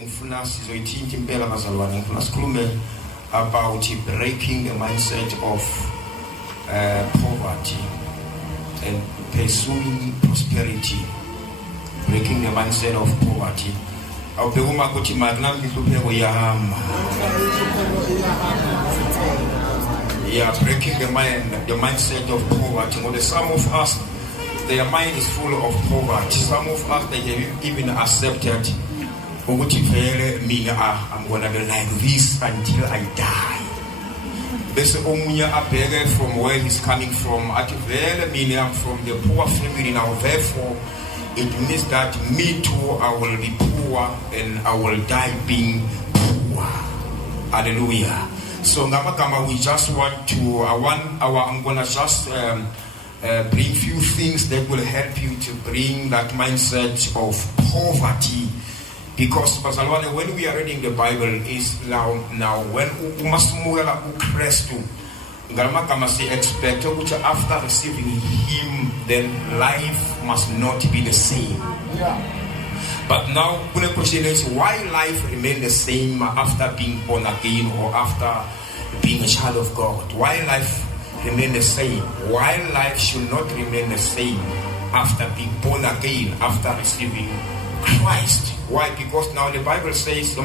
ngifuna sizoyithinta impela bazalwane, ngifuna sikhulume about breaking the mindset of poverty and pursuing prosperity. Breaking the mindset of poverty. Awubhekuma ukuthi magna ngihlupheko yahamba. Yeah, breaking the mindset of poverty. Well, some of us, their mind is full of poverty. Some of us, they have even accepted, I'm gonna be like this until I die. This Omunya Abege from where he's coming from, I'm from the poor family now. Therefore, it means that me too, I will be poor and I will die being poor. Hallelujah. So Ngamakama, we just want to, I'm gonna just bring few things that will help you to bring that mindset of poverty. Because when we are reading the Bible, is now when umasumuela ukrestu, Ngamakama say expect which after receiving him, then life must not be the same. Yeah. But now the question is, why life remain the same after being born again or after being a child of God? Why life remain the same? Why life should not remain the same after being born again, after receiving Christ? Why? Because now the Bible says, when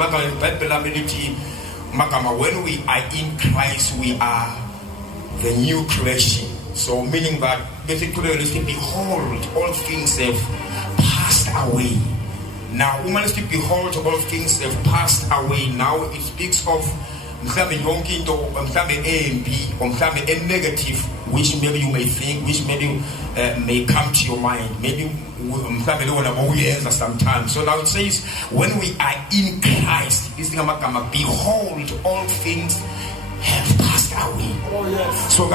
we are in Christ, we are the new creation. So meaning that basically, behold, all things have passed away. Now, behold, all things have passed away. Now it speaks of a and B, a negative, which maybe you may think, which maybe may come to your mind. Maybe sometimes. So now it says, when we are in Christ, behold, all things have passed away. Oh, yes. So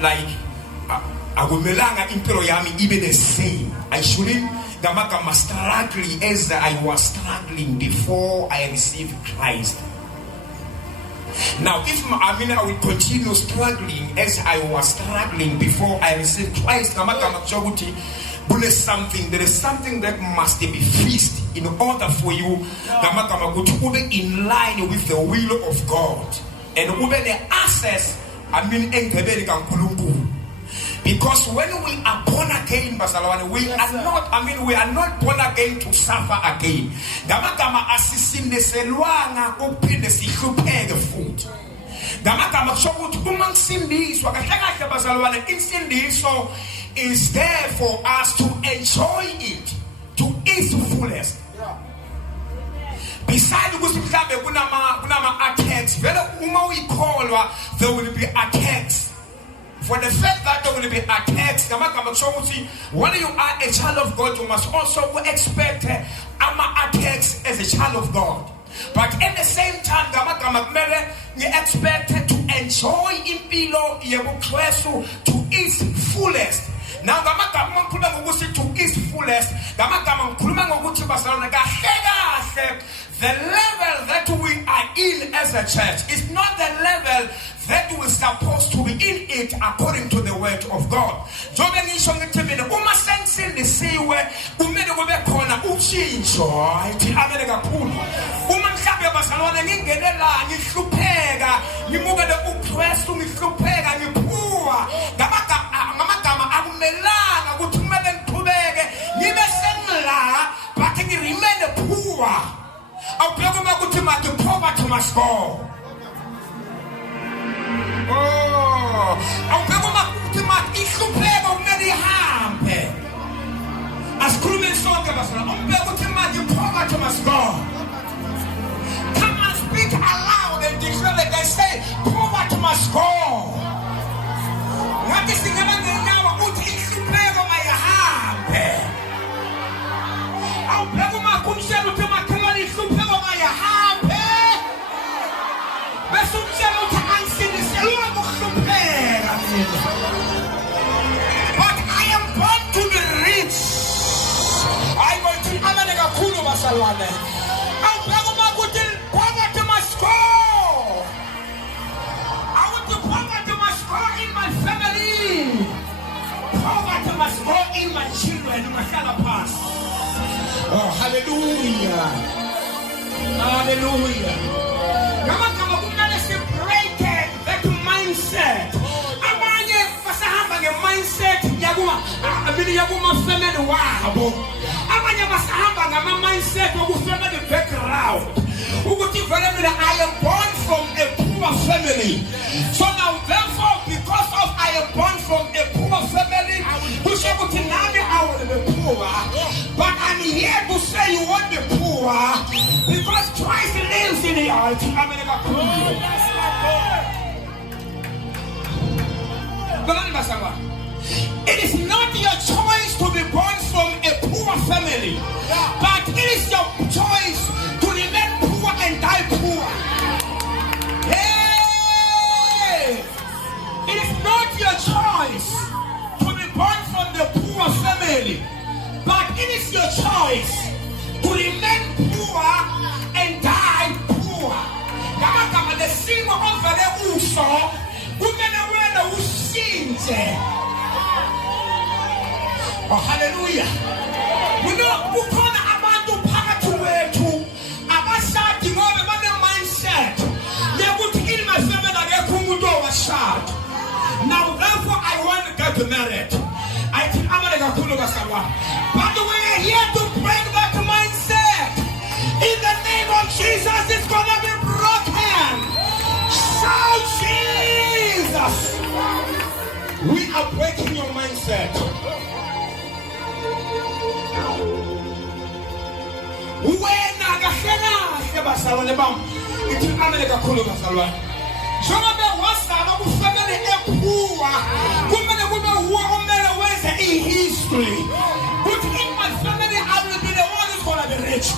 like Agumelanga impero yami even the same. I shouldn't struggling as I was struggling before I received Christ. Now, if I will continue struggling as I was struggling before I received Christ, there is something that must be fixed in order for you to be in line with the will of God and the access. Because when we are born again, we are not born again to suffer again. Gamagama asisinde selwanga upinde sihlupeke futhi. Gamagama sokuthi uma ngisindiswa kahle kahle bazalwane, insindiso is there for us to enjoy it to its fullest. Besides ukuthi mhlambe kunama attacks, vele uma uyikholwa there will be attacks. For the fact that there will be attacks, when you are a child of God, you must also expect attacks as a child of God. But at the same time, you expect to enjoy impilo to its fullest. Now, to its fullest, the level that we are in as a church is not the level that we're supposed to be in it according to the word of God. Poverty must go. Poverty must go. Come and speak aloud and declare like I say, poverty must go. What is the name of the now? But I am born to be rich. I will to America Kulu Masalane. Poverty must go. I want to poverty must go in my family. Poverty must go in my children, in my fellow past. Oh, hallelujah. Hallelujah. Kama kumele si break that mindset. Abanye basahamba nge-mindset yakuma family wabo. Abanye basahamba ngama-mindset woku-family background. Ukuthi vele mina I am born from a poor family. So now therefore because of I am born from a poor family, kusho ukuthi nami I will be poor. But I'm here to say you won't be poor because Christ lives in the earth. It is not your choice to be born from a poor family, but it is your choice to remain poor and die poor. Hey! It is not your choice to be born from the poor family, but it is your choice to remain poor and die poor. Kama the sin of the uso, kumele wena ushinje. Oh, hallelujah. Kukhona abantu phakathi kwethu abashadi ngoba bane mindset yokuthi in my family akekho umuntu owashada. Now therefore I want to get married. I think I'm gonna go to. But we are here to break that mindset. In the name of Jesus, it's gonna be broken. Shout Jesus! We are breaking your mindset. When I basalwane bam, it's America Kulu Basalwa. Jonathan was a family poor. Women in history. But in my family, I will be the one who's gonna be rich.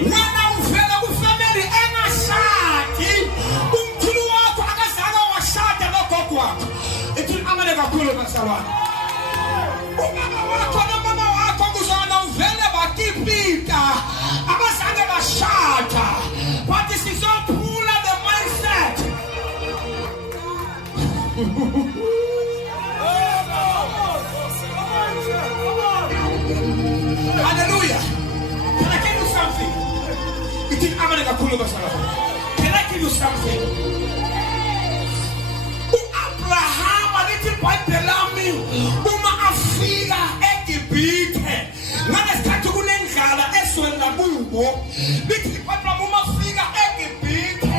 When I fell with family, and I shot him, it's America Kulu Basalwa. But this is all pull of the mindset. Hallelujah. Can I tell you something? It is America Kulu Basalwa. Can I tell you something? Abraham, a little boy, Belami, Uma Afila, Egibite. When I start to go in Gala, Eswen Nabubo, little Papa Muma Figa, Egibite,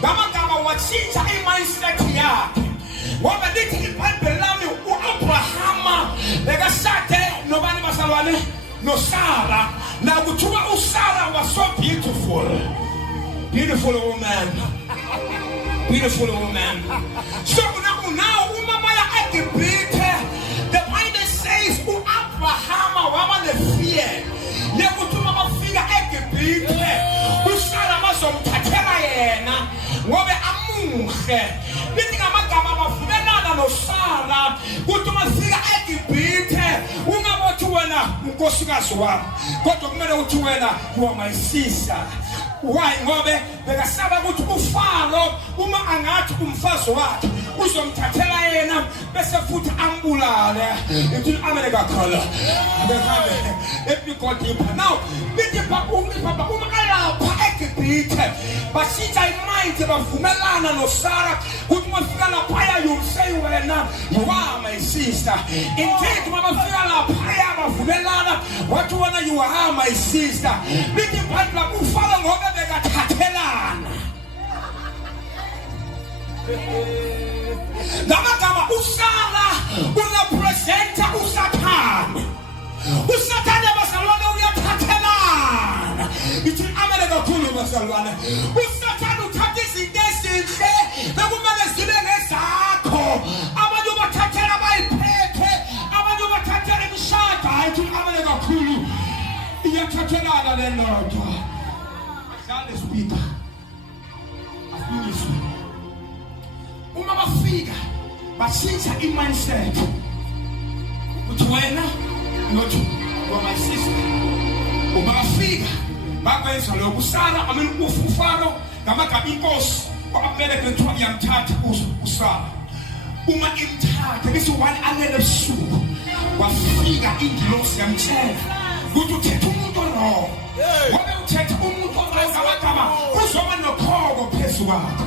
Gamma Wachita in my second. What a little boy, Belami, Abraham, Legasate, nobody Masalwane, no Sarah. Now, Utua Usara was so beautiful. Beautiful woman. Beautiful woman. So now, Umamaya at the the Bible says, Abraham, woman the fear. Yabutuma figure at the beat. Usara Masom Tatena, Wabe Amunche. Meeting a Magama of Menana no Sara, Utuma figure at the beat. Umabatuana, Mukosigaswa, Kotometuena, you are my sister. Why, Mobe, the Gasaba would follow Uma Angat Umfaswat, Usum Tatela, Bessa Foot Ambula, into America color. Let me call deeper now. Papa, Umala, Paek, but she's a mind of Fumelana no Sarah, who must gonna paya you say when you are my sister. Indeed, Mama Fiala, Paya of Fumelana, what you are my sister. Little Papa, who follow over. Kama usala unapresenta usatan basalwana uyathathelana ithi America Kulu basalwana usatan uthatha izinto ezinhle bekumele zibe ngezakho abantu bathathela bayiphethe abantu bathathela imishada ithi America Kulu iyathathelana le nto. The speaker. Uma bafika bashintsha i-mindset uthi wena not my sister. Uma bafika bakwenza lokho usala ufufaro ngamagama inkosi kwabele bethu yamthatha usala uma imthatha bese one alele ebusuku wafika ingilosi yamtshela ukuthi uthethe umuntu lo ngoba uthethe umuntu ozabagama kuzoba nokhoko phezu kwakho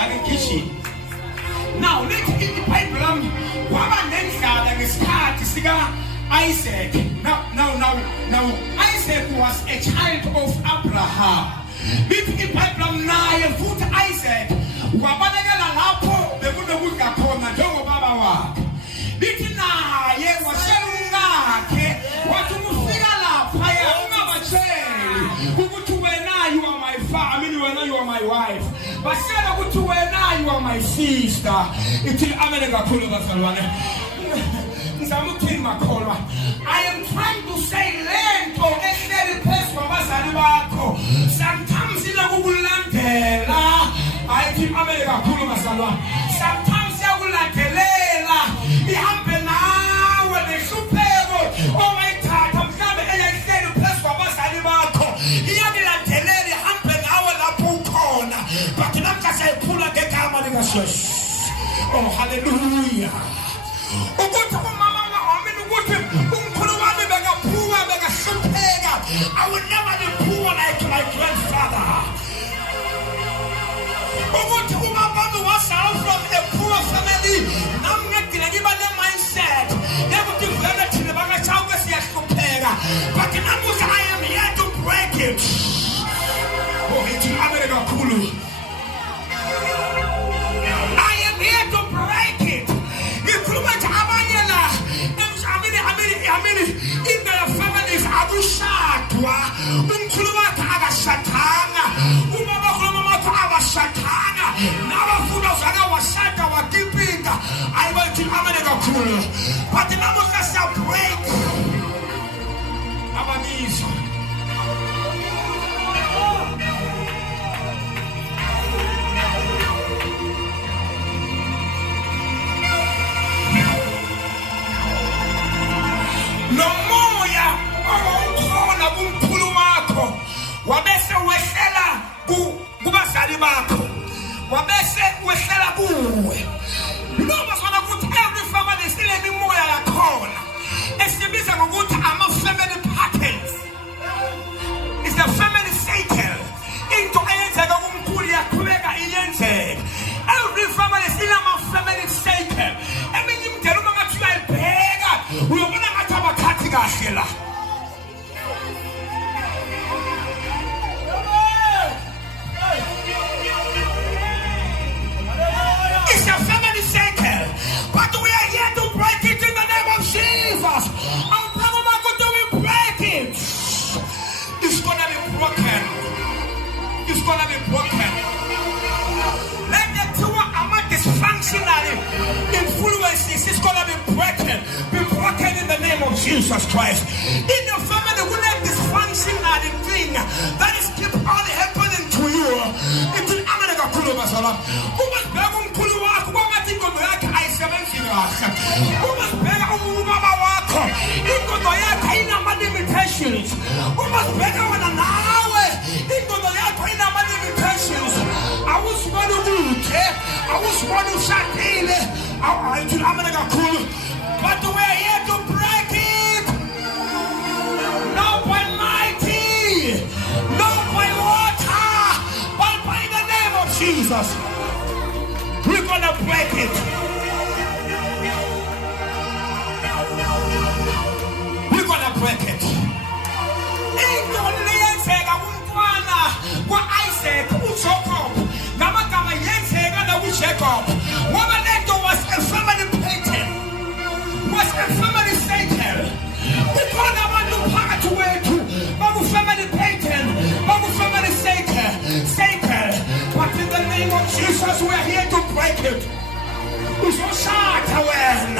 akengishi. Now let's read the Bible. Kwaba nendlala ngesikhathi sika Isaac. Now Isaac was a child of Abraham. Lithi iBhayibheli naye futhi Isaac wabalekela lapho bekunokudla khona njengobaba wakhe. Lithi naye washela umkakhe wathi umfika lapha ungabatsheli ukuthi wena you are my family, wena you are my wife. Bashela ukuthi wena you are my sister. Ithi amene kakhulu bazalwane. Ngizama ukuthini makholwa. I am trying to say lento ehleli phezu kwabazali bakho. Sometimes inakukulandela. Ayithi amene kakhulu bazalwane. Sometimes iyakulandelela. Ihambe nawe nehlupheko. Owayithatha mhlambe eyayihleli phezu kwabazali bakho. Iyakulandelela ihambe nawe lapho ukhona. But namhla siyayiphula ngegama lika Jesu. Oh hallelujah. Ukuthi umama wami ukuthi umkhulu wami bekaphuka bekahlupheka. I will never be poor like my grandfather. Ukuthi umama wami was out from a poor family. Namngedile ngiba le mindset. Ukuthi vele thina bakachawe siyahlupheka. But namuhla I am here to break it. Oh ithi amene kakhulu. I am here to break it. In their families, akushadwa umkhulu wakhe akashathanga ubaba khuluma wakhe abashathanga nabafuna zaka washada wakipinga ayibathi amene kakhulu but namuhla siya break abamizo. Nomoya owukhona kumkhulu wakho wabese wehlela kubazali bakho wabese wehlela kuwe. Noma sona ukuthi every family sile mimoya yakhona esibiza ngokuthi ama family patterns. It's the family cycle. Into eyenzeka kumkhulu yaqhubeka iyenzeka. Every family sile ama family cycle. Eminye imidelo uma ngathi uyayibheka uyobona ngathi abakhathi kahle la. It's a family cycle, but we are here to break it in the name of Jesus. I'm talking about we break it. It's gonna be broken. It's gonna be broken. Let the two among dysfunctional influences is gonna be broken. Be broken in the name of Jesus Christ. In your family, we let dysfunctional thing that is keep on happening to you. It's an America Kulu Basala. Who was begging Kulu Wako? What I think of the I-17? Who was begging Ubaba Wako? Into the Yakaina limitations. Who was begging one an hour? Into the Yakaina limitations. I was one of you, I was one of Shakile. I to America Kulu. But we're here to break it. Not by mighty, not by water, but by the name of Jesus. We're gonna break it. We're gonna break it. Isaac, Jacob, Namakama Yensega, Jacob. Womanendo was a family painting, was a family cycle. We call them on the part to wait to Babu family painting, Babu family cycle. But in the name of Jesus, we are here to break it. We so short when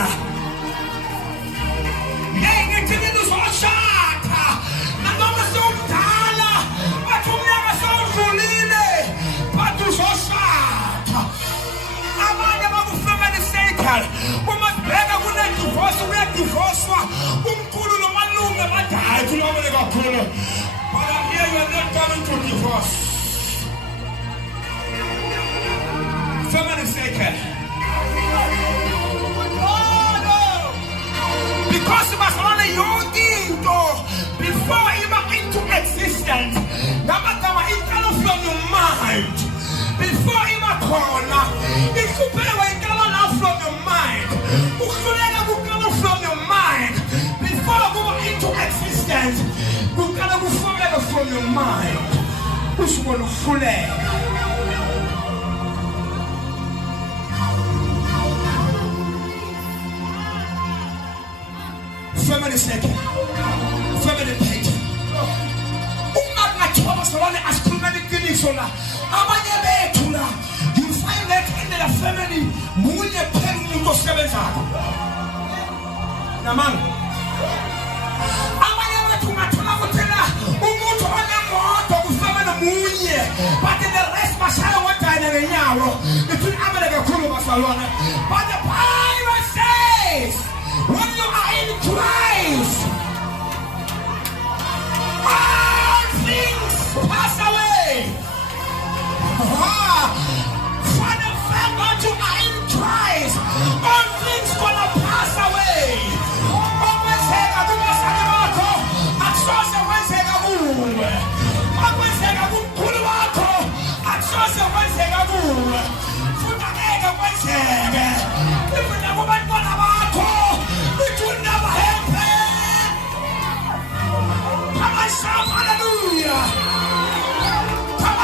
Yang it is so short. Nanoma so tala, but you never so fully, but you so short. Amanda Babu family cycle. We must beg a good divorce, we are divorced. Umkulu no malunga matai to Lomega. But I'm here, you are not coming to divorce. Family cycle. Kuphela wayicala la from your mind. Uhluleka kuqala from your mind. Before go into existence, kuqala kufumeka from your mind. Usubona uhluleka. Family second. Family page. Thomas Solane asikhulumela iqiniso la abanye bethu la you find that in the family munye phela umuntu osebenzayo namanga abanye bethu ungathola ukuthi la umuntu onemoto kufamele munye but the rest bashaya ngodayina ngenyawo between amele kakhulu basalwana but the Bible says when you are in Christ pass away. For the fact that you are in Christ, all things gonna pass away. Okwenzeka kumasana wakho, akusoze kwenzeka kuwe. Okwenzeka kumkhulu wakho, akusoze kwenzeka kuwe. Futhi angeke kwenzeke. Ifuna kubantwana bakho, it will never happen. Come on, shout hallelujah.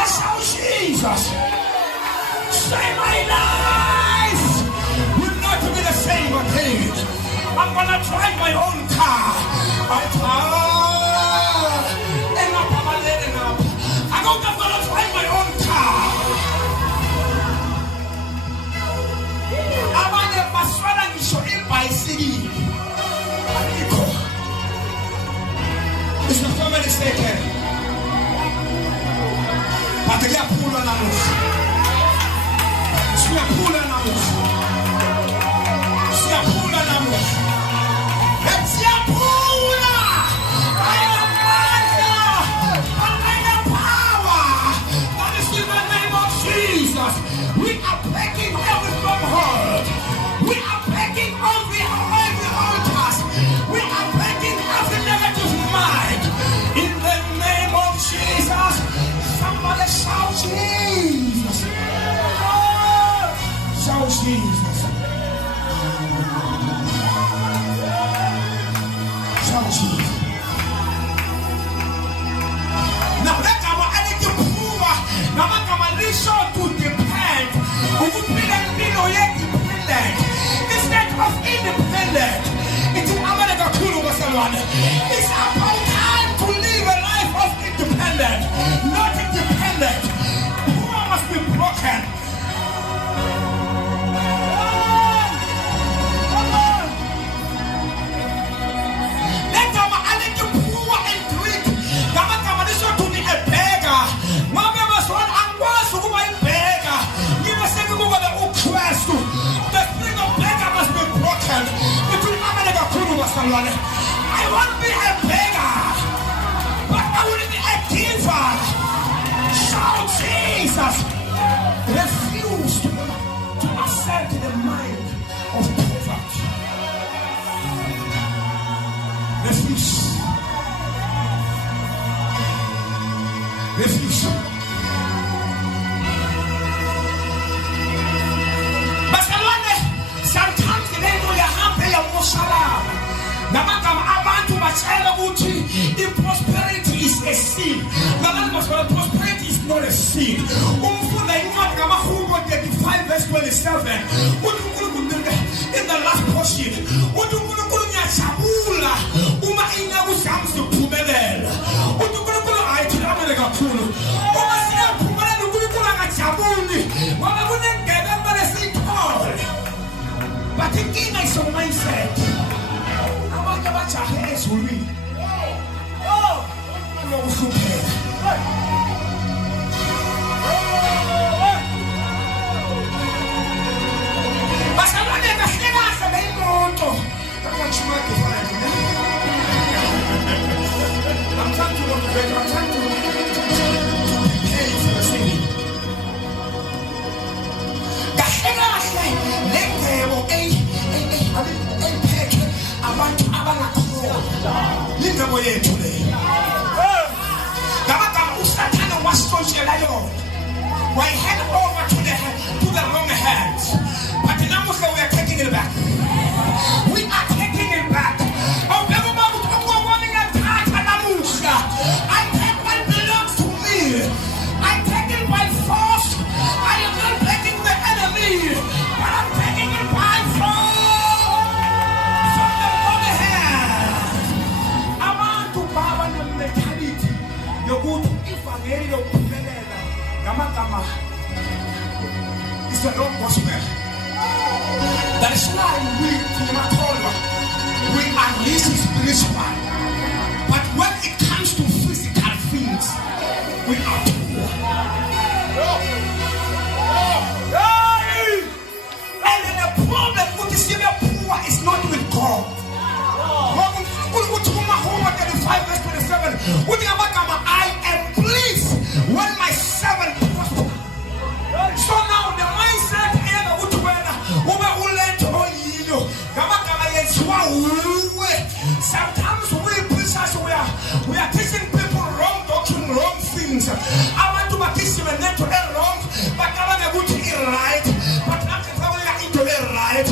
Shout Jesus. Say my life will not be the same again. I'm gonna drive my own car. I'm gonna drive my own car. Abanye baswala ngisho ibhayisikili. It's the family second. Bateria pula na luz. Sua pula na luz. Sua pula na luz. Sua pula. I am mighty. I am power. That is in the name of Jesus. We are breaking every stronghold. We are breaking every altars. We are breaking every negative mind. In the name of Jesus. Somebody shout Jesus. Shout Jesus. Shout Jesus. Now let our energy prove. Now let our nation to depend. We will be independent instead of independent. It's in America. It's about time to live a life of independent, not independent. Who must be broken? Let them allege poor and great. Gamakamanisho to be a beggar. Mama was one and was who my beggar. Give us a move of the Christ. The spirit of beggar must be broken. Between America Kuru was the one. I won't be a beggar, but I will be a giver. Shout Jesus. Refuse to accept the mind of poverty. Refuse. Refuse. Sometimes they know your hand pay your mushala. If prosperity is a sin, prosperity is not a sin. In 35 verse 27, in the last portion, but the king is on mindset. Oh, no, super. But I want to say that they want I'm trying to motivate you. I'm trying to prepare you for the singing. Why hand over to the wrong hands? problem with the civil poor is not with God. 35 verse 27. I am pleased when my servant prosper. So now the mindset sometimes we preachers we are teaching people wrong doctrine, wrong things. I want to teach them not to wrong, but I want to get it right. But I'm into it right.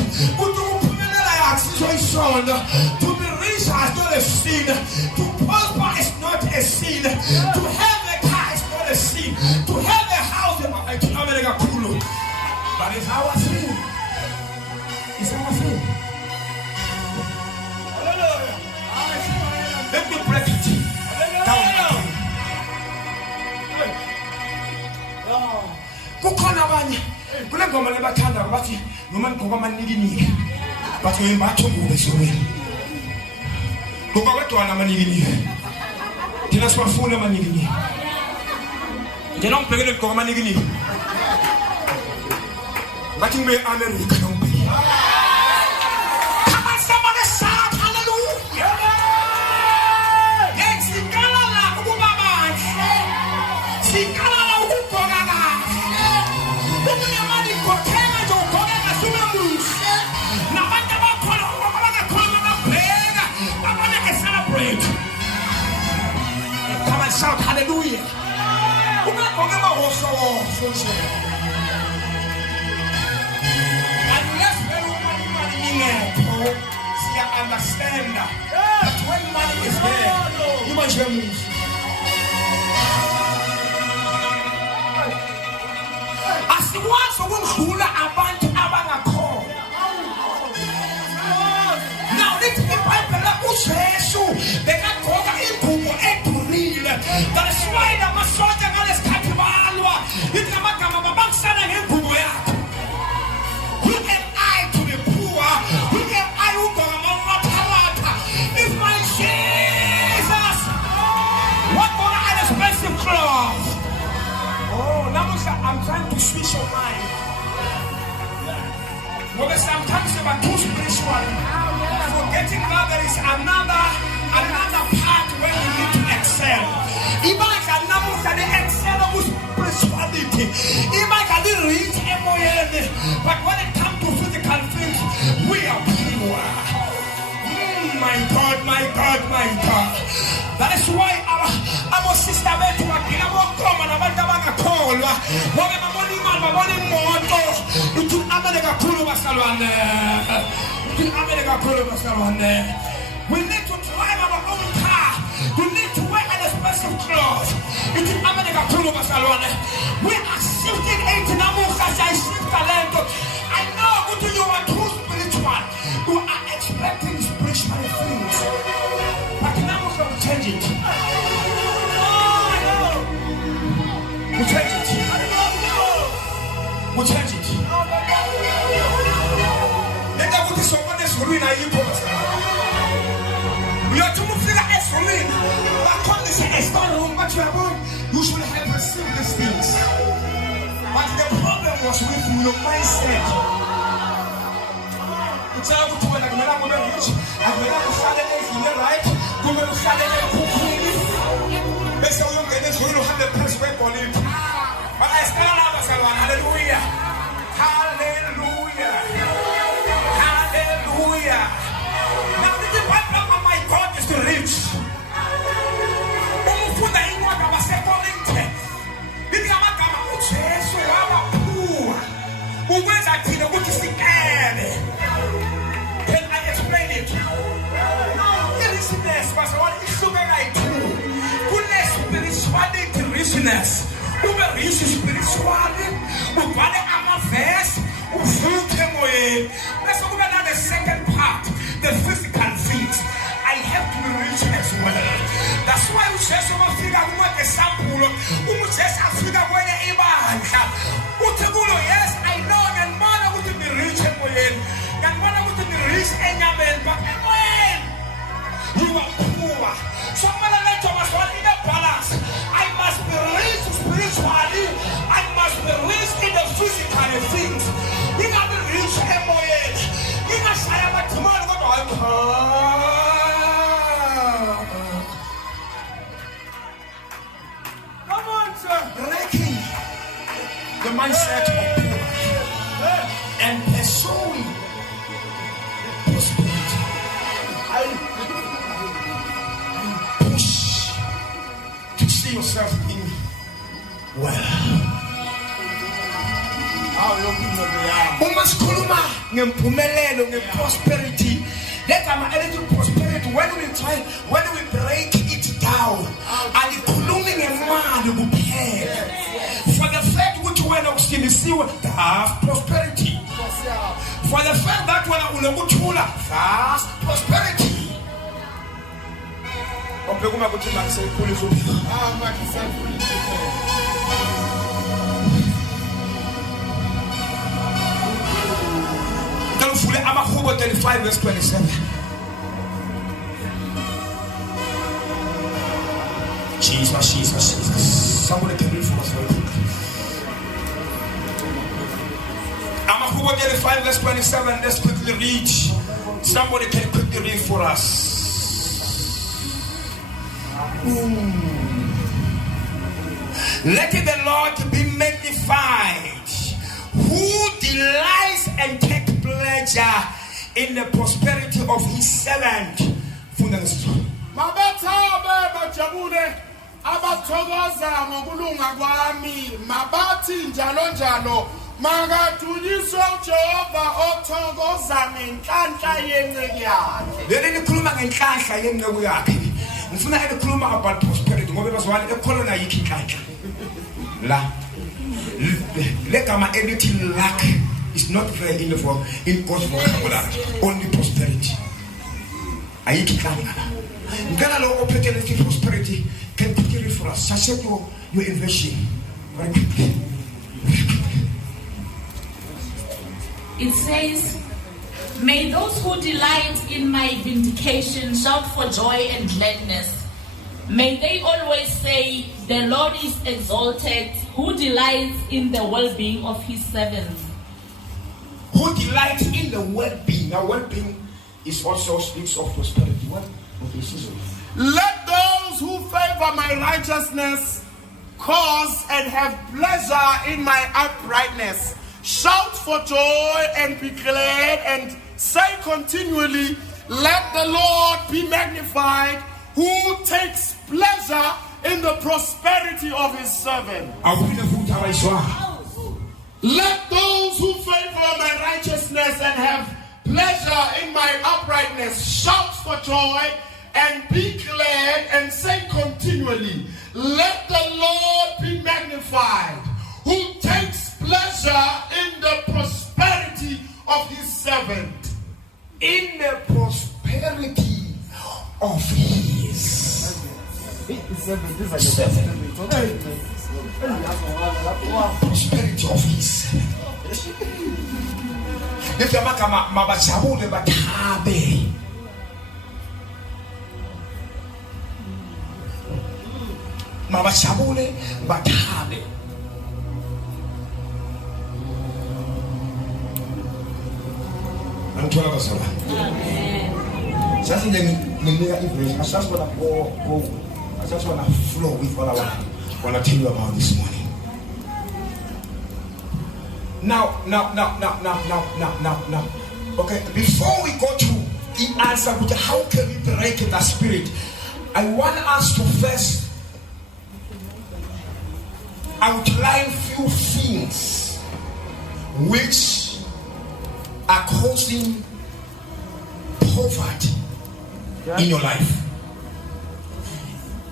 To be rich is not a sin. To prosper is not a sin. To have a car is not a sin. To have a house in America, but it's our sin. It's our sin. Let me break it down. Kukhona abanye kule ngoma lebathanda bathi noma ngqoka amanikiniki bathi uyimbatha ngube siweni ngoba kwedwana amanikiniki thina sibafuna amanikiniki ngena ngibhekele ngqoka amanikiniki bathi ngibe America ngibheke shout hallelujah. Unless we understand that when money is there, you must move. As the ones who will rule abantu abangakho. Now let's be Bible bekagqoka ingubo edurile. That is why the masoja ngaleskhathi balwa lithi amagama babangisana ngengubo yakhe. Who am I to the poor? Who am I ugqoka amalatha? If my Jesus what more an expensive cloth. Oh, now I'm trying to switch your mind. Because sometimes you are too spiritual. Forgetting that there is another part where you need to excel. Imagine now that the excel of spirituality. Imagine reach emoyeni. But when it comes to physical things, we are poor. My God, my God, my God. That is why our sister went to a kingdom and about the call. What am I money man, my money moto? It took America Kulu Basalwane. It took America Kulu Basalwane. We need to drive our own car. We need to wear an expensive clothes. It took America Kulu Basalwane. We are shifting 8 numbers as I shift talent. I know what you are too spiritual. You are expecting spiritual things. But now we'll change it. We'll change it. We'll change it. Let that what is someone is ruin a you. We are to figure out ruin. But come this is not wrong, but you should have received these things. But the problem was with your mindset. It's all to when I'm going to reach. I'm going to start in the right. We're going to start in the cooking. Let's say we're going to have the press weight on it. But I stand up as one. Hallelujah. Hallelujah. Hallelujah. Now the problem of my God is to reach. Can I explain it? No, richness was what is super right too. Goodness, spirituality, richness. Uber rich spirituality. Ubale amavest. Ufute moye. Let's talk about the second part, the physical things. I have to be rich as well. That's why we say so much figure we want a sample. We just figure where the iman. Utegulo, yes, I know that man would be rich and moye. And man would be rich and yamen, but when you are poor, someone like Thomas was in a balance. I must be rich spiritually. I must be rich in the physical things. You got to be rich and moye. Uma sikhuluma ngempumelelo, ngeprosperity, legama elithi prosperity, when we break it down, alikhulumi ngemali kuphela. For the fact ukuthi wena usilisiwe, that's prosperity. For the fact that wena unokuthula, that's prosperity. Obhekuma ukuthi makusekhulisa Fule Amahubo 35 verse 27. Jesus. Somebody can read for us very quickly. Amahubo 35 verse 27. Let's quickly read. Somebody can quickly read for us. Let the Lord be magnified, who delights and takes pleasure in the prosperity of his servant. Mabathabe bajabule abathokoza ngokulunga kwami, mabathi njalo njalo makathunyiswe uJehova othokoza ngenhlanhla yenceku yakhe. Leli likhuluma ngenhlanhla yenceku yakhe. Ngifuna ukukhuluma about prosperity ngoba bazwani ekholona yikho inhlanhla. La legama elithi lack is not there in God's vocabulary. Only prosperity. Ayikho inhlanhla. Ngicela lo ophethe lethi prosperity can quickly read for us. Such your invention. Very quickly. It says, may those who delight in my vindication shout for joy and gladness. May they always say, the Lord is exalted, who delights in the well-being of his servants. Who delights in the well-being. Now well-being is also speaks of prosperity. What? Okay, let those who favor my righteousness cause and have pleasure in my uprightness shout for joy and be glad and say continually, let the Lord be magnified, who takes pleasure in the prosperity of his servant. Let those who favor my righteousness and have pleasure in my uprightness shout for joy and be glad and say continually, let the Lord be magnified, who takes pleasure in the prosperity of his servant. In the prosperity of his servant. Prosperity of his servant. Mabajabule bathabe. Mabajabule bathabe. Amen. Just in the information, I just want to go. I just want to flow with what I want to tell you about this morning. Now. Okay, before we go to the answer, which how can we break the spirit? I want us to first outline few things which are causing poverty in your life.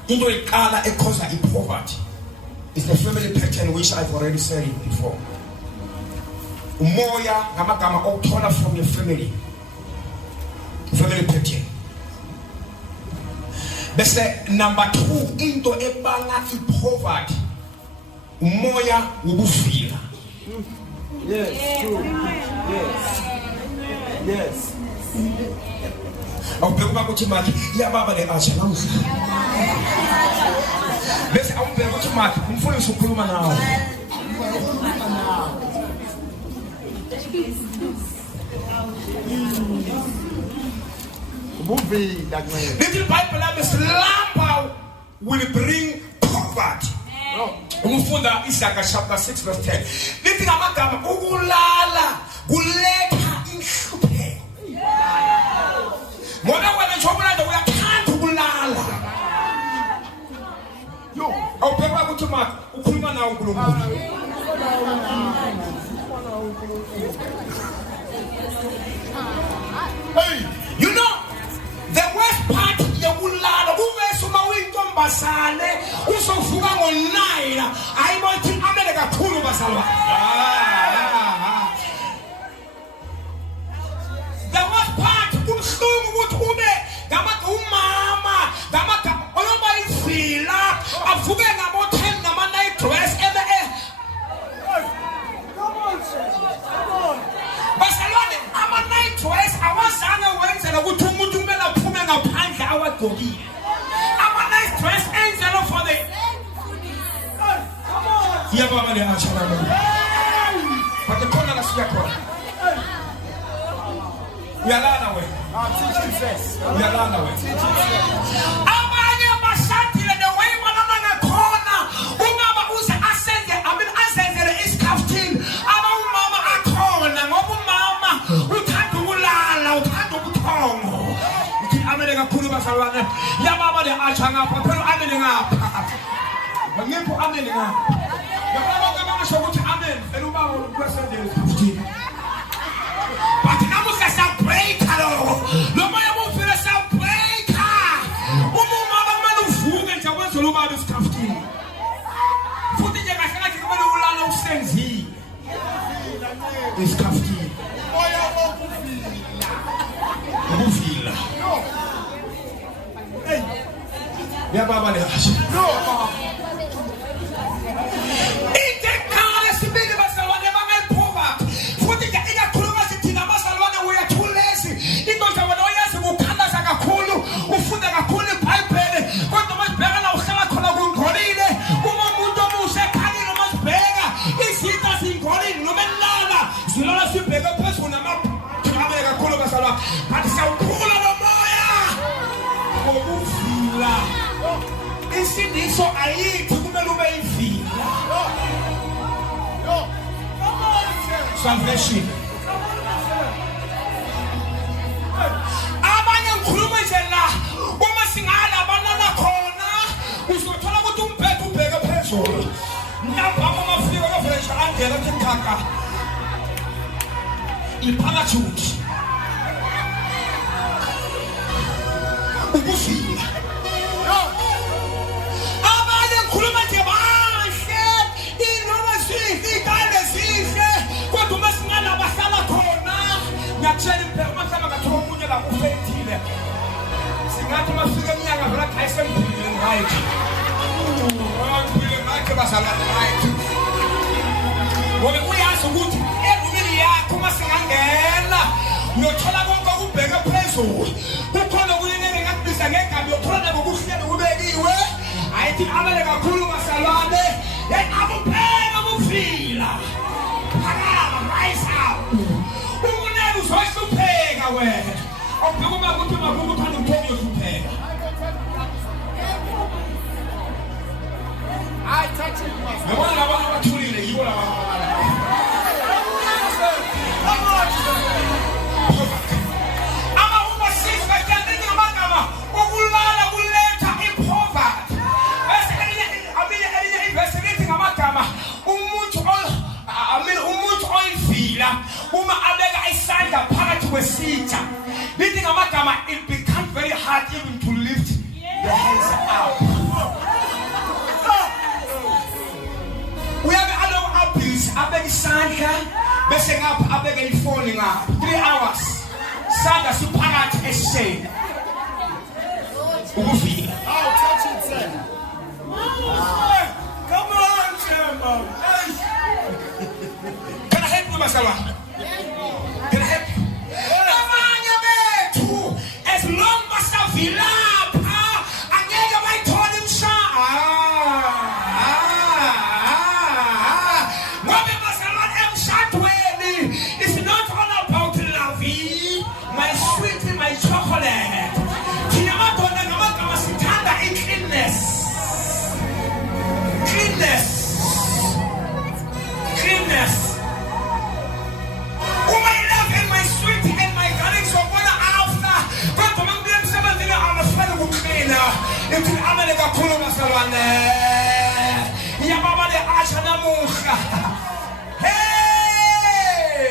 Into a color, a cause of poverty is the family pattern which I've already said it before. Umoya gamagama othola from your family pattern. Bese number 2 into ebanga poverty. Umoya ubufila. Yes, true. Yes. Awubheka ukuthi manje iyababa le asha namuhla. Bese awubheka ukuthi manje umfundisi ukhuluma nawe. Little Bible is lamp will bring poverty. Umfunda Isaiah chapter 6 verse 10. Lithi ngamagama ukulala kuletha inhlupheko. Mona wena njobulanda uyathanda ukulala. Yo, awubheka ukuthi ma ukhuluma nawe uNkulunkulu. Hey, You know, the worst part yokulala uwese uma uyintombazane usovuka ngo9 ayibothi amele kakhulu bazalwa. The worst part kumhlungu ukuthi ube umama oloma ifila avuke ngabo 10 nama night dress basalwane ama night dress awazange wenzela ukuthi umuntu kumele aphume ngaphandle awagqokile. Ama night dress enzela for the yababa le ashara but khona la siya khona uyalana we uyalana we abanye bashathile the way banana ngakhona umama uze asenzele iskaftin aba umama akhona ngoba umama uthanda ukulala uthanda ubuthongo uthi amele kakhulu basalwane yababa le acha ngapha phela amele ngapha ngipho amele ngapha yababa kabasho ukuthi amen phela ubaba ukwesenzele iskaftin but namuhla siyabreaka lo moya mufile siyabreaka umama kumele uvuke nje kwenzela ubaba isikhaftini futhi nje kahle kahle kumele ulala usenzile isikhaftini moya ukuvila ya baba le asho but sawukhula lo moya ngokuvila isindiso ayithi kumele ube ivila salvation abanye ngikhuluma nje la uma singala banana khona uzothola ukuthi umphethe ubheke phezulu ntambama mafika kavesha angela kuthaka iphakathi ukufika abanye ngikhuluma nje bahle inoma sifika lesihle kodwa uma singana bahlala khona ngiyakutshela impela uma mhlawumbe ngathola omunye la ufethile singathi uma sifika eminyaka vela ayisemphile right ngiphile ngakhe bazala right ngoba uyazi ukuthi evumini yakho uma singangena uyothola konke ukubheka phezulu ukhona kulinene ngakubiza ngegama uyothola ngokuhlelo kubekiwe ayithi amele kakhulu basalwane akuphela ukufila phakama rise up ukunene uzohlupheka wena awubheka uma kuthi makuthi uthanda ukuthoma uyohlupheka I touch it myself. yabona laba abathulile yibo laba uma abeka isandla phakathi kwesitha lithi ngamagama it becomes very hard even to lift your hands up uyabe alowo abuse abeka isandla bese ngapha abeka ifoni ngapha 3 hours sandla siphakathi esisheni ukufika I'll touch it, sir. Come on, Jembo. Can I help you, Masala? Can I help you? As long as I feel up, I get my told him, it's not all about love, my sweetie, my chocolate. Cleanness. Oh, my love and my sweet and my darling, so what after? But the man them 17 on the fellow cleaner. If you are a Kulu Masawane, Yamama de Ashana Musha. Hey!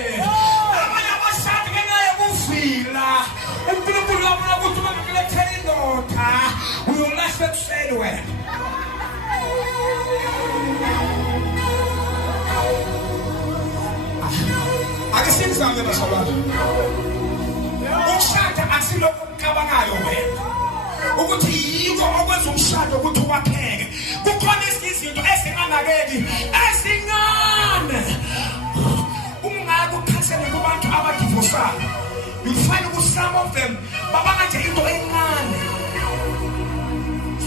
uNkulunkulu wabona ukuthi uma ngikulethela indoda uyolahle kuseni wena. Akisizame basalwana. Umshado asilokho ukucabangayo wena. Ukuthi yiko okwenza umshado ukuthi wapheke. Kukhona izinto ezinganakeki ezingane. Ungaka ukhansela kubantu abadivorsayo. You find with some of them baba nje into encane.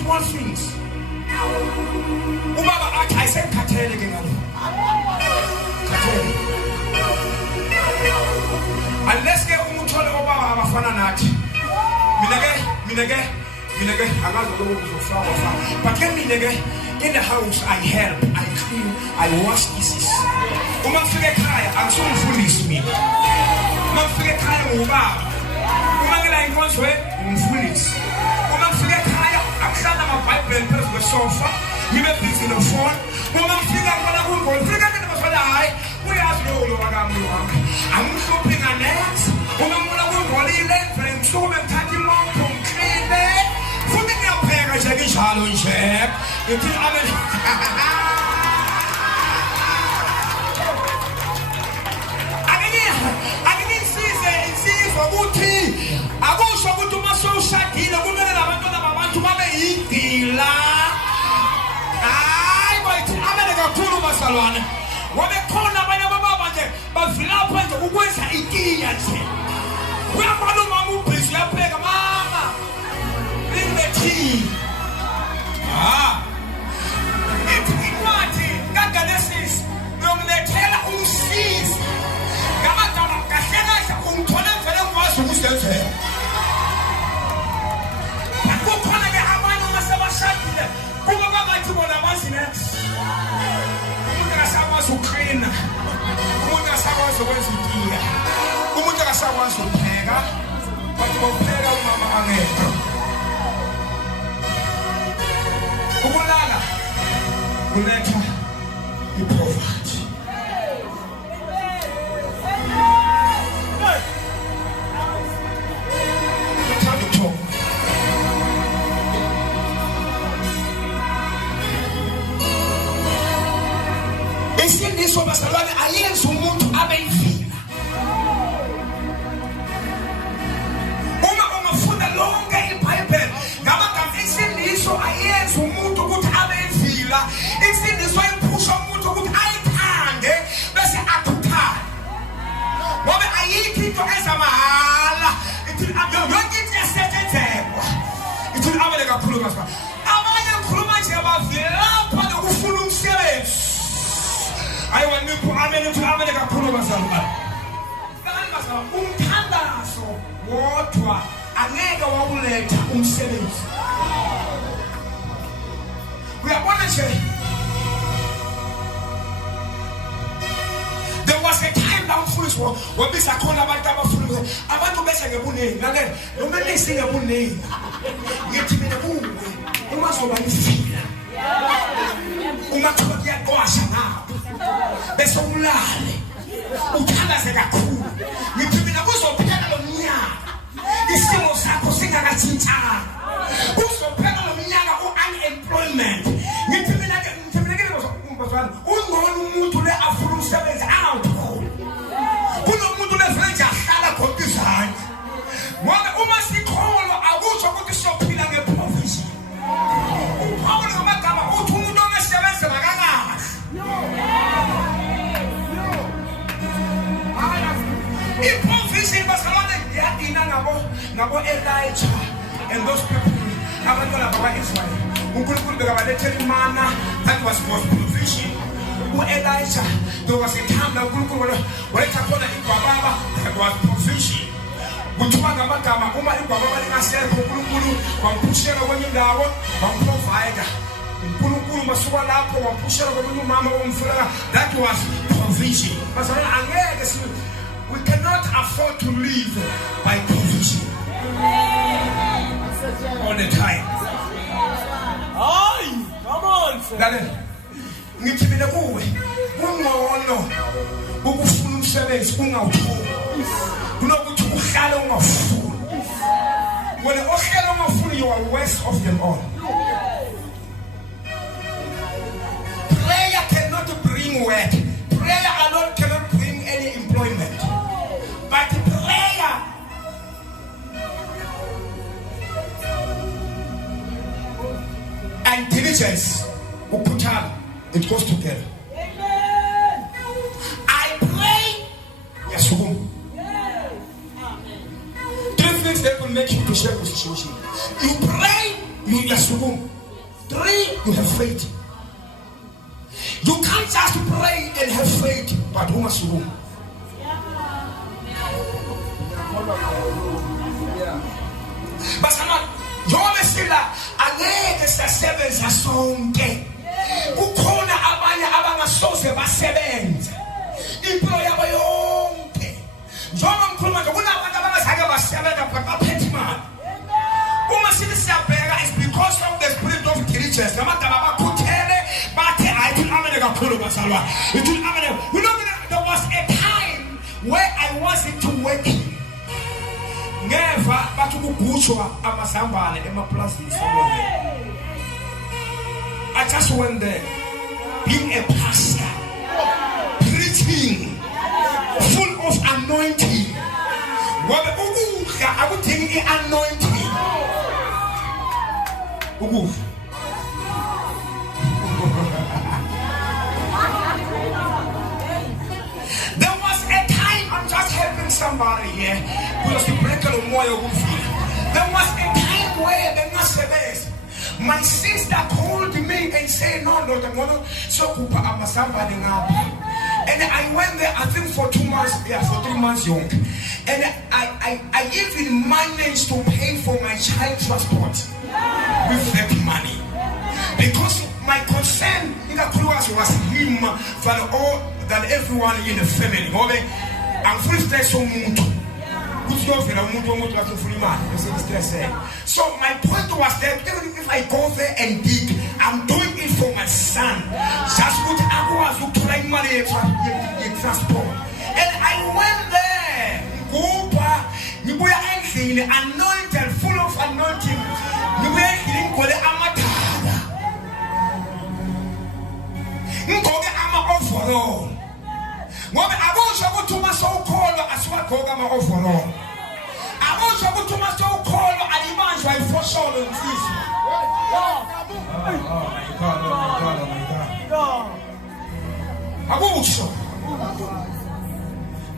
Small things. Ubaba athi ayisengikhathele ke ngalo. Khathele. Unless ke umuntu ole obaba abafana nathi. Mina ke akazi lokho kuzofaka. But ke mina ke in the house I help, I clean, I wash dishes. Uma ngifika ekhaya angisumfundisi mina. Uma ngifika ekhaya ngubaba. Uma ngila inkonzo ngumfundisi. Uma ngifika ekhaya akuhlala amaBhayibheli phezu kwesofa, ngibe busy no phone. Uma ngifika khona kungolo, fika ke nabafana hayi, uyazi lo wakami wakhe. Angihluphi nganethi. Uma ngibona kungolile, vele ngisuke ngithatha imoto ngicline. Futhi ngiyapheka nje njalo nje. Ngithi amen. Ukuthi akusho ukuthi uma sowushadile kumele labantwana babantu babe yidila. Hayi bathi amene kakhulu basalwane. Ngoba khona abanye baba nje bavilapha nje ukwenza itiya nje. Uyabona umama ubhizi uyapheka mama. Bring the tea. Ikwathi kaGenesis ngomlethela umsisi. Ngamagama kahlekahla umthola vele ngwazi ukusenzela. Kukhona ke abanye uma sebashadile kuba bangathi bona bazi next. Umuntu akasakwazi ukucleana. Umuntu akasakwazi ukwenza itiya. Umuntu akasakwazi ukupheka. Bathi bopheka umama angekho. Ukulala kuletha ipoverty. Isindiso basalwane ayenza umuntu abe yivila. Uma ungafunda lonke iBhayibheli ngamagama isindiso ayenza umuntu ukuthi abe yivila. Isindiso iphusha umuntu ukuthi ayithande bese akhuthale. Ngoba ayikho into ezamahala. Ithi yonke into yasetshenzekwa. Ithi abale kakhulu basalwane. Abanye ngikhuluma nje abavilapha nokufuna umsebenzi. I want to put amene kakhulu bazalwane. Umthandazo wodwa angeke wawuletha umsebenzi. Uyabona nje. There was a time down foolish wabisa khona abantu abafuna abantu bese ngebuningi ngale noma nisingebuningi. Ngithi mina kuwe uma soba nifika. Uma thola kuyaqwasha ngapha. Bese ulale uthandaze kakhulu. Ngithi mina kuzophela lo mnyaka isimo sakho singakatshintshanga. Kuzophela lo mnyaka unemployment. Ngithi mina ke bazalwane ungcono umuntu le afuna umsebenzi awuthola. Kunomuntu le vele nje ahlala khona izandla. Ngoba uma sikholwa akusho ukuthi sizophila ngeprovision. Upawulo ngamagama uthi umuntu ongasebenzi makakahle. Provision basalwane yadina ngabo Elijah and those people abantwana bakwa-Israel. uNkulunkulu bekabalethela imana, that was provision. U-Elijah there was a time la uNkulunkulu waletha khona igwababa, that was provision. Kuthiwa ngamagama uma igwababa lingasekho uNkulunkulu wamphushela kwenye indawo wamprovide. uNkulunkulu masuka lapho waphushela kwenye umama womfula, that was provision. Basalwane angeke we cannot afford to live by provision all the time. Aye, come on, sir. Ngithi mina kuwe kungcono ukufuna umsebenzi ungawutholi kunokuthi uhlale ungafuni. When you are worst of them all. Prayer cannot bring work. Prayer alone cannot bring any employment. But prayer and diligence, it goes together. I pray, yes, three things that will make you to share the situation. You pray, you yasugum. 3, you have faith. You can't just pray and have faith, but who must you? But someone, you always say that against the sevens are so dead. Ukona abanya abanga sose basebenza. Impilo yabo yonke. Njengoba mkhuluma nje kunabantu abangazaga basebenza baphethe imali. Uma sithi siyabheka is because of the spirit of diligence. Namagama bakhuthele bathe hayi amene kakhulu bazalwa. Ithi amene. You know there was a time where I wasn't working. Never bathi ukugutshwa amazambane emaplasini somewhere. I just went there, being a pastor, preaching, full of anointing. I would take the anointing. There was a time, I'm just helping somebody here, because the breaker of more. There was a time where the master is. My sister called me and said, no, I'm gonna so kupa amasamba ngapha. And I went there, I think for 2 months, for 3 months young. And I even managed to pay for my child transport with that money. Because my concern in the class was him than everyone in the family. I'm full stress on Muntu. So my point was that even if I go there and dig, I'm doing it for my son. Just put hours to try money in transport. And I went there, anointed, full of anointing. Overall. I want you to my so called as what my overall. I want you to my so called and imagine why for sure on this. Oh my God. I want you.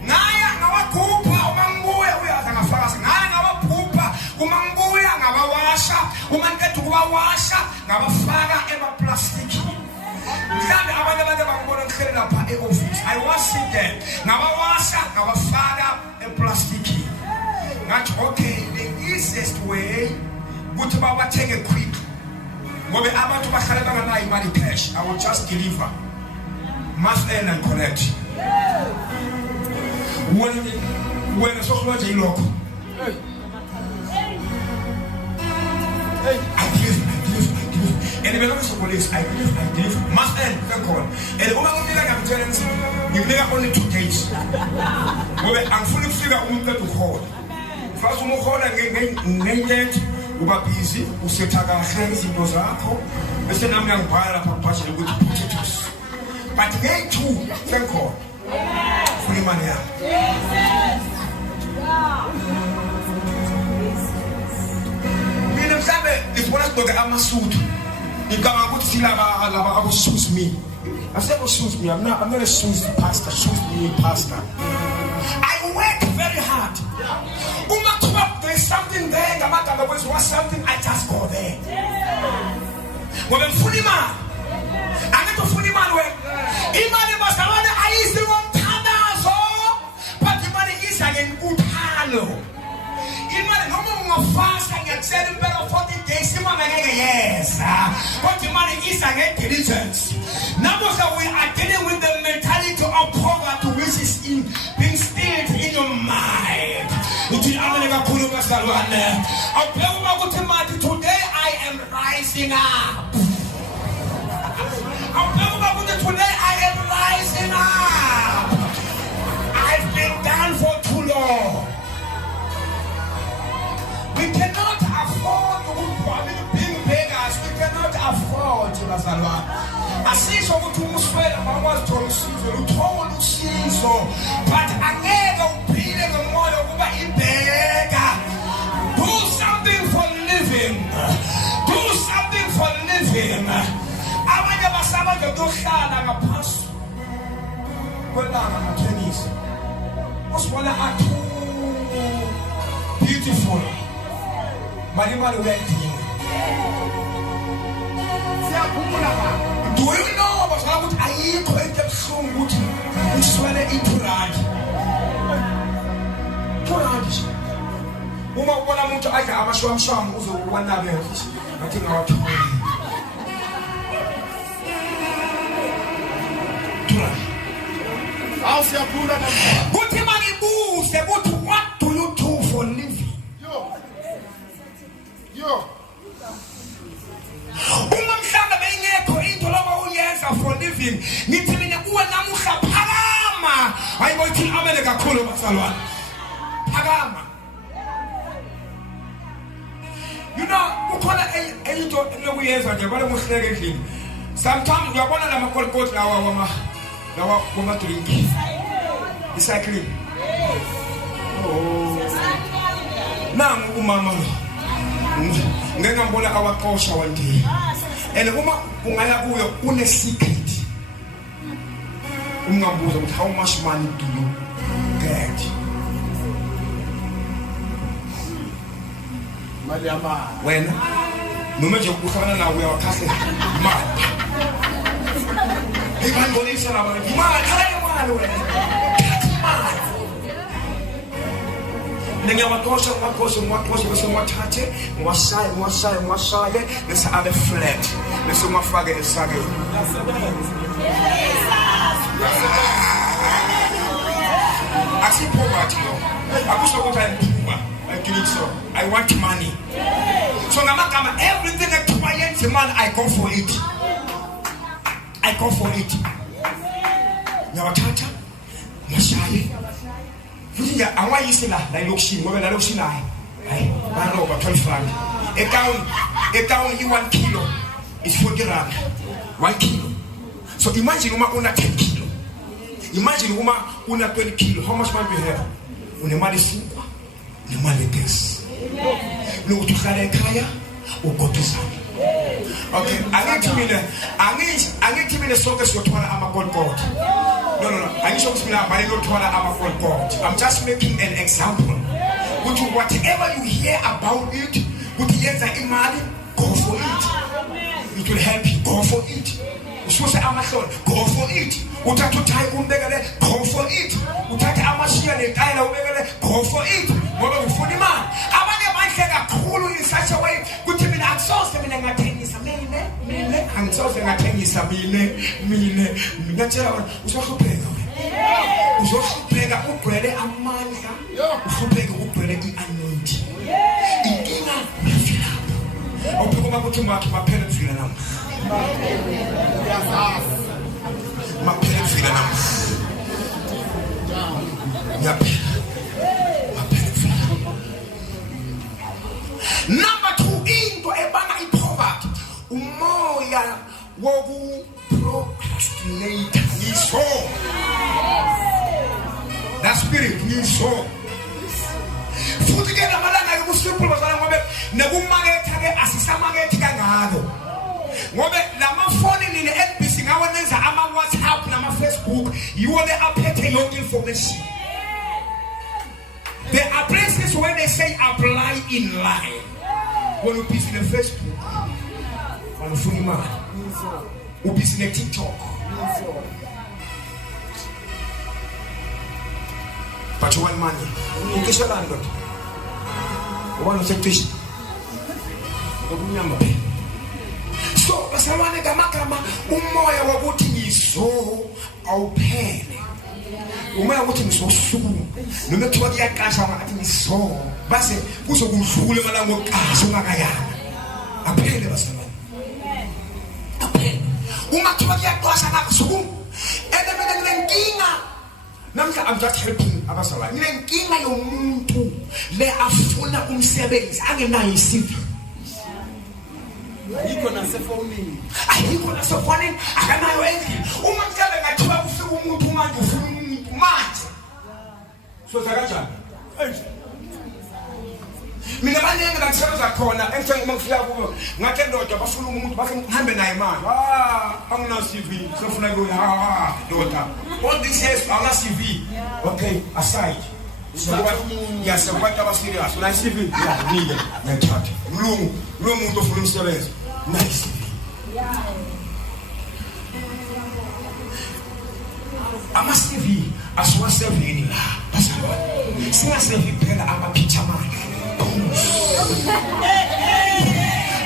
Naya nawakupa umanguya uyazanga fast. Naya nawakupa umanguya ngabawasha, umanketu kubawasha ngabafaka emaplastiki. I was sitting there. Now I was our father and plastic. Not okay, the easiest way would to take a quick. I will just deliver. Must end and correct. When the social look, I give. And the members of police, I believe, must end, thank God. And the woman will be like I'm telling you, never only 2 days. I'm fully figure out to hold. First, we hold again, we are busy, we set our hands in those articles. Mr. Namyang Pala, Papa, with potatoes. But again, too, thank God. Fully money. It's one of the Amasuit. You come and see I will choose me. I said, well, choose me. I'm not a choose pastor. Choose me, pastor. I work very hard. There's something there. There was something. I just go there. When I'm fully man, I get to fully man work. Imani must have I is the one so, but the money is again good hello. Imani no more fast and get 7 better 40 days. Yes, but the money is again diligence. Now we are dealing with the mentality of poverty which is being instilled in your mind. Today I am rising up. Today I am rising up. I've been down for too long. We cannot Lord bazalwane. Asisho ukuthi umuswela mawakwazi uthola usizo, uthola usizo, but angeke uphile ngomoya kuba ibheka. Do something for living. Do something for living. Abanye basaba ngokuhlala ngaphansi kwelanga ngatennis. Usibona athu beautiful. Mali uyayidinga. Siyaphumula ba. Do you know basala ukuthi ayikho into ebuhlungu ukuthi uswele iPuradi? Puradi. Uma ubona umuntu adla amashwamshwamu uzokubanabe ngathi ngawathola. Puradi. Siyaphumula na. Kuthi manibuze ukuthi what do you do for living? Yo. Uma mhlawumbe bengekho into loba uyenza for living, ngithi mina kuwe namuhla phakama. Hayibo ithi amele kakhulu bazalwane. Phakama. You know, ukhona into lokuyenza nje bale muhleke endlini. Sometimes uyabona lama kolkoti lawa wama drink. Recycling. Oh. Nangu umama lo. Ngeke ngambona awaqosha one day. And uma ungaya kuyo une secret. Ungambuza ukuthi how much money do you get? Mali ama. Wena noma nje ukuhlangana nawe uyawakhahle imali. Ngibangolisa laba imali, hayi imali wena. Ngiyawaqosha bese ngwathathe ngwashaye bese abe flat bese ngwafake esakeni. Asipoverty no. Akusho ukuthi ayimphuma. I do it so. I want money. So ngamagama everything ekuthiwa man I go for it. I go for it. Ngiyawathatha ngashaye. Futhi awayisi la lokishini ngoba la lokishini hayi baroba 12 rand. Etown i1 kilo is 40 rand. 1 kilo. So imagine uma una 10 kilo. Imagine uma una 20 kilo. How much money you have? Unemali 5. Unemali 10. Lokuthi uhlala ekhaya ugoduzana. Okay, angithi mina sonke siyothwala amakolkoti. No. Angisho ukuthi mina bale lothwala amakolkoti. I'm just making an example. Which whatever you hear about it, ukuthi yenza imali, go for it. It will help you, go for it. Ususe amahloni, go for it. Uthatha uthayi umbekele, go for it. Uthatha amashiya nenkayela ubekele, go for it. Ngoba ufuna imali. Abanye bahle kakhulu in such a way ukuthi mina akusoze mina ngathengisa mina angisoze ngathengisa mina ngiyatshela wena uzohlupheka wena. Uzohlupheka ugcwele amandla, uhlupheke ugcwele i-anointing. Inkinga uyafika. Awuphuma ukuthi makhe baphele kufika nami. Maphele kufika nami. Yaphela. Number 2, into ebanga ipoverty. Umoya woku procrastinate ngisho. That spirit ngisho. Futhi ke lamalanga yokusimple bazana ngobe nekumaketha ke asisamakethi kangalo. Ngobe lamafoni nini NBC ngawe nenza ama WhatsApp nama Facebook yiwo le aphethe yonke information. There are places where they say apply in line. When you piece in the Facebook, when you funny man, you piece in the TikTok. But you want money. You get your landlord. You want to take fish. So, basawane gamakama umoya wokuthi ngiso awuphele. Umoya wokuthi ngisosuku. Noma kuthiwa kuyaqasha ngathi ngiso. Base kuzokudlula emalanga okuqasha ungakayanga. Aphele basawane. Aphele. Uma kuthiwa kuyaqasha ngasuku. Mina nginenkinga. Namhla I'm just helping abasawane. Nginenkinga yomuntu le afuna umsebenzi angenayo iCV. ayikho nasefonini. Ayikho nasefonini, akanayo endlini. Uma mhlawumbe ngathiwa kufika umuntu manje ufuna umuntu manje. So kanjani? Mina baningi la ngisebenza khona engithenga uma ngifika kubo ngathi ndoda bafuna umuntu base ngihambe naye manje. Angina CV sifuna lo ndoda. All this years angina CV. Okay, aside. So yes, abantu aba serious. Una CV? Yeah, nige. Ngiyathatha. Lo muntu ofuna umsebenzi. Nice. Ama CV asiwasevini la. Basabona. Singasevi phela ama picture manje.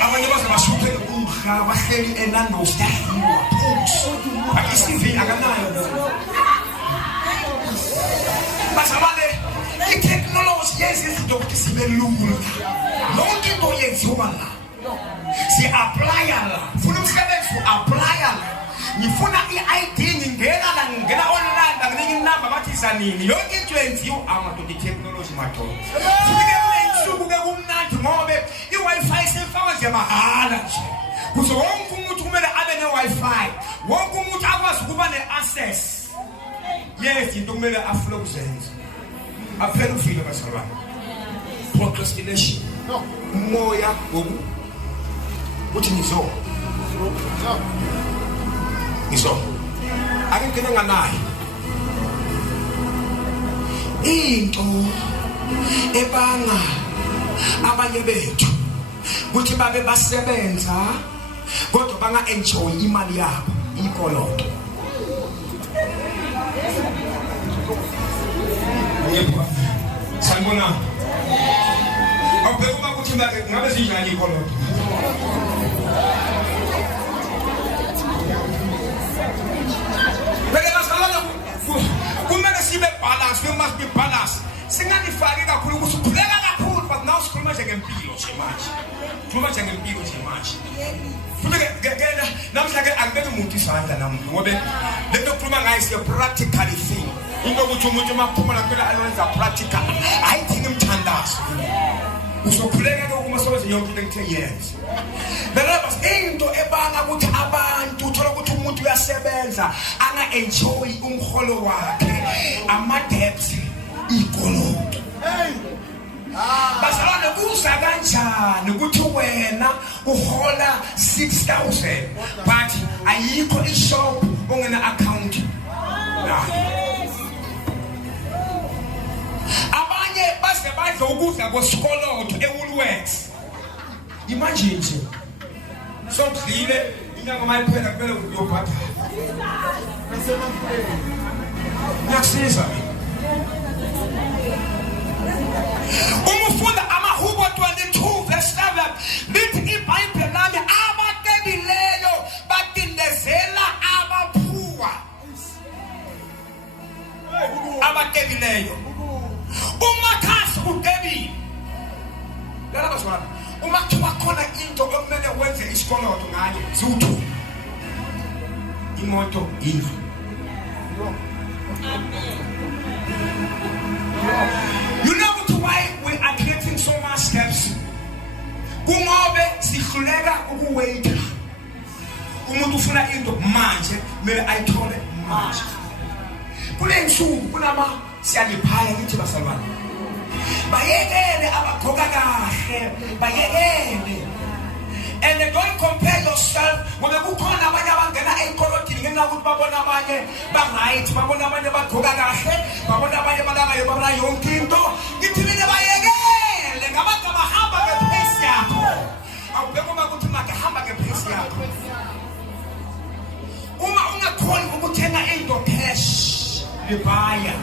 Abanye bazabashukela umhlaba bahleli enanostahiwa akisivi akanayo basabane itechnology yenza izinto ukuthi sibe lula lonke into yenziwa la si-aplya la funa umsebenzi u-aplya la ngifuna i-ID ngingena online banginika inamba bathi zanini yonke into yenziwa amadoda itechnology madoda kuke kumnandi ngobe i-Wi-Fi sefakwa nje mahala nje kuze wonke umuntu kumele abe ne-Wi-Fi wonke umuntu akwazi ukuba ne-access yes into kumele afune ukuzenza aphela ufile basalwane procrastination umoya uthi ngizo akinkinga naye into ebanga abanye bethu ukuthi babe basebenza kodwa banga enjoy imali yabo ikoloto. Yebo. Sanibona. Awubheka ukuthi ngabe zinjani ikoloto. Beke basalana kumele sibe balance, we must be balanced. Singanifaki kakhulu ukuthi uphuleka kakhulu but now sikhuluma nje ngempilo nje manje. Khuluma nje ngempilo nje manje. Futhi ke namhla ke akubeke umuntu isandla namuntu ngobe lento khuluma ngayo is a practical thing. Into ukuthi umuntu maphuma la phela alwenza practical. Ayithinga imthandazo. Usophuleka ke uma soze yonke into engithe yes. Belabas into ebanga ukuthi abantu uthola ukuthi umuntu uyasebenza anga enjoy umholo wakhe ama debts ikoloto. Basalwane kuza kanjani ukuthi wena uhola 6,000 but ayikho ishop ongena account. Abanye base badla ukudla kwesikoloto eWoolworths. Imagine nje. So dlile inyanga mayiphela kumele uyobhatala. Nakusiza. Umufunda amahubo 22 verse 7 lithi iBhayibheli lami abatebileyo batindezela abaphuwa. Abatebileyo. Umakhasi udebile. Lala baswana. Uma kuba khona into okumele wenze isikoloto ngayo ziwu2. Imoto indlu. You know why we are creating so much steps? Kungobe sihluleka ukuwait. Umuntu ufuna into manje, kumele ayithole manje. Kule nsuku kunama siyaliphaya ngithi basalwane. Bayekele abagqoka kahle, bayekele. And don't compare yourself when kukhona abanye abangena ekolotini ngenxa ukuthi babona abanye ba-right, babona abanye bagqoka kahle, babona abanye balakayo babona yonke into. Ngithi mina bayekele ngabantu abahamba ngephesi yakho. Awubheka uma kuthi makahamba ngephesi yakho. Uma ungakhoni ukuthenga into cash, libaya.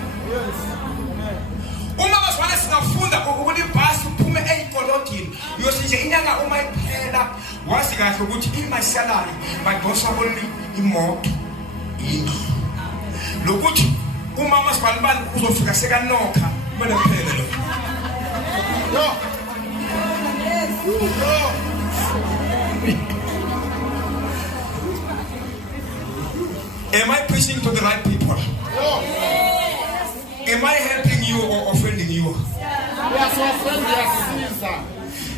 Uma baswana singafunda ukuthi ibhasi uphume eyikolotini uyosije inyanga uma iphela wazi kahle ukuthi my salary badosa only imoto indlu lokuthi uma masibani uzofika sekanokha kumele kuphele lo Am I preaching to the right people? Am I helping you or offending you? Yes, offending.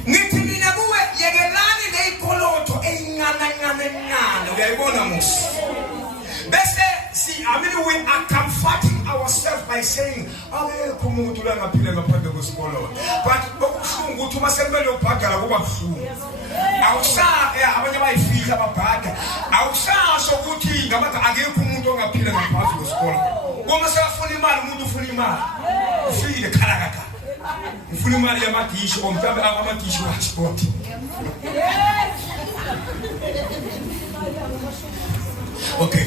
Nithi mina kuwe yekelani le ikoloto uyayibona musi bese we are comforting ourselves by saying akekho umuntu la ngaphila ngaphandle kwesikolo but okubuhlungu ukuthi uma sekumele ubhadala kuba buhlungu abanye bayifihla babhada awusasho ukuthi ngabathi akekho umuntu ongaphila ngaphandle kwesikolo uma sefuna imali umuntu ufuna imali ufile khalakaka ufuna imali yamadisho omhlawumbe amadisho wa-sport okay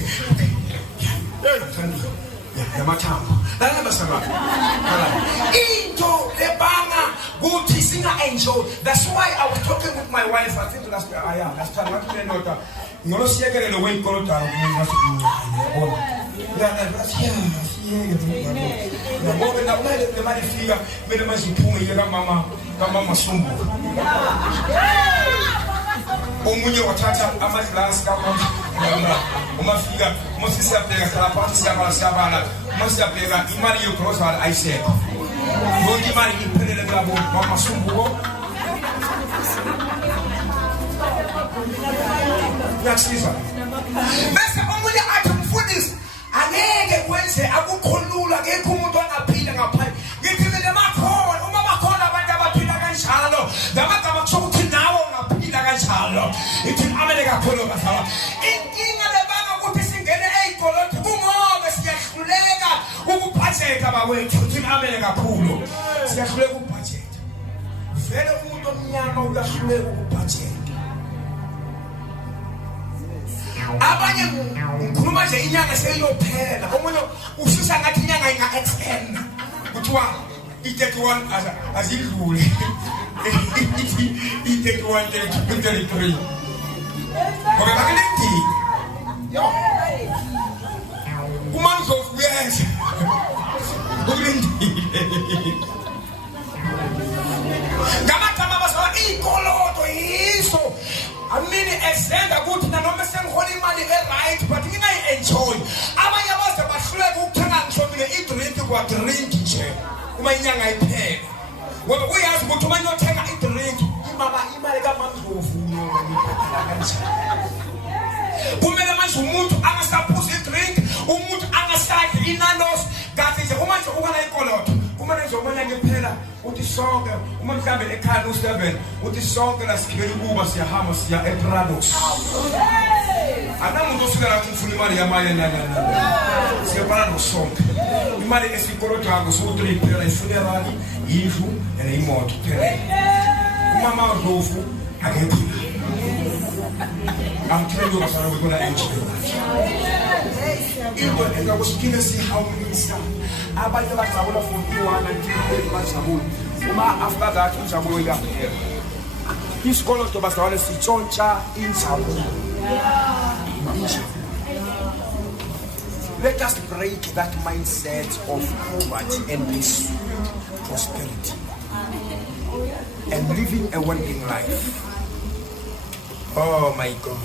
yamathambo into lebanga kuthi singa-enjoy. That's why I was talking with my wife, I think last time ngathi lendoda ngolosiyekelelo weyikolotana le mali ifika kumele manje iphume iye kamama Sumbuka. Omunye wathatha amaglasi kamama umafika umasisiyabheka hlala phansi siyabala umasiyabheka imali yogrocery ayisekho yonke imali iphelele kulabo mama Sumbuka. Yakusiza bese omunye athi mfundisi angeke kwenze akukho lula akekho umuntu ongaphila ngaphandle ngithi mina makhona uma bakhona abantu abaphila kanjalo ngamagama kusho ukuthi nawe ungaphila kanjalo ithi amele kakhulu basala inkinga lebanga ukuthi singene eyikoloti kungoba siyahluleka ukubhajeta bakwethu ithi amele kakhulu siyahluleka ukubhajeta vele umuntu omnyama uyahluleka ukubhajeta abanye ngikhuluma nje inyanga seyiyophela omunye ususa ngathi inyanga inga-extend kuthiwa i-31 azidlule i-31 33 ngoba bakulindile uMandlovu uyenza ukulindile ngamagama basala ikoloto yiso amini ezenza ukuthi nanoma sengihola imali e-right but ngingayi-enjoy abanye abaze bahluleka ukuthenga ngihlomile idrink kwadrink nje uma inyanga iphela ngoba uyazi ukuthi uma niyothenga idrink imali kaMandlovu kumele manje umuntu angasaphuzi idrink umuntu angasadli inanos kanti nje uma nje ukana ikoloto kumele nje uma nyanga iphela uthi sonke uma mhlawumbe ekhaya u7 uthi sonke lasigibela ukuba siyahamba siya ePrados anamuntu ofika la ukufuna imali yamaye siyabhala nosonke imali esikoloto yakho so3 phela ifuneral indlu neimoto phela umama Ndlovu akephila I'm telling you basala we're gonna enjoy into engakusiphile sihawulisa abanye bajabula for iwana nje bajabula uma after that injabulo iyaphela isikoloto basawale sitshontsha injabulo. Let us break that mindset of poverty and pursue prosperity and living a working life. Oh my God.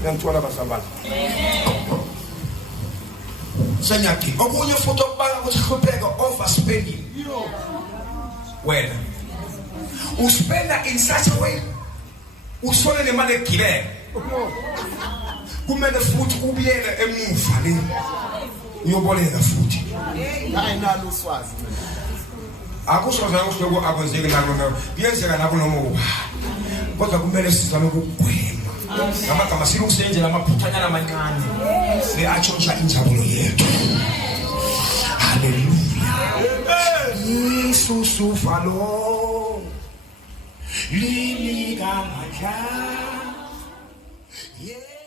Ngiyanthola basabala. Sanyaki, okunye futhi okubanga ukuthi hlupheka overspending. Wena uspenda in such a way usole nemali egibele. Kumele futhi ubuyele emuva le uyoboleka futhi. Ayinalo uswazi. Akusho zangu shloko akwenzeke nalo kuyenzeka nabo noma uba. Kodwa kumele sizame ukugwema. Ngamagama silukusenze lamaphuthanyana amancane. Seatshontsha injabulo yethu. Hallelujah. Isusu falo. Linika madla. Yeah.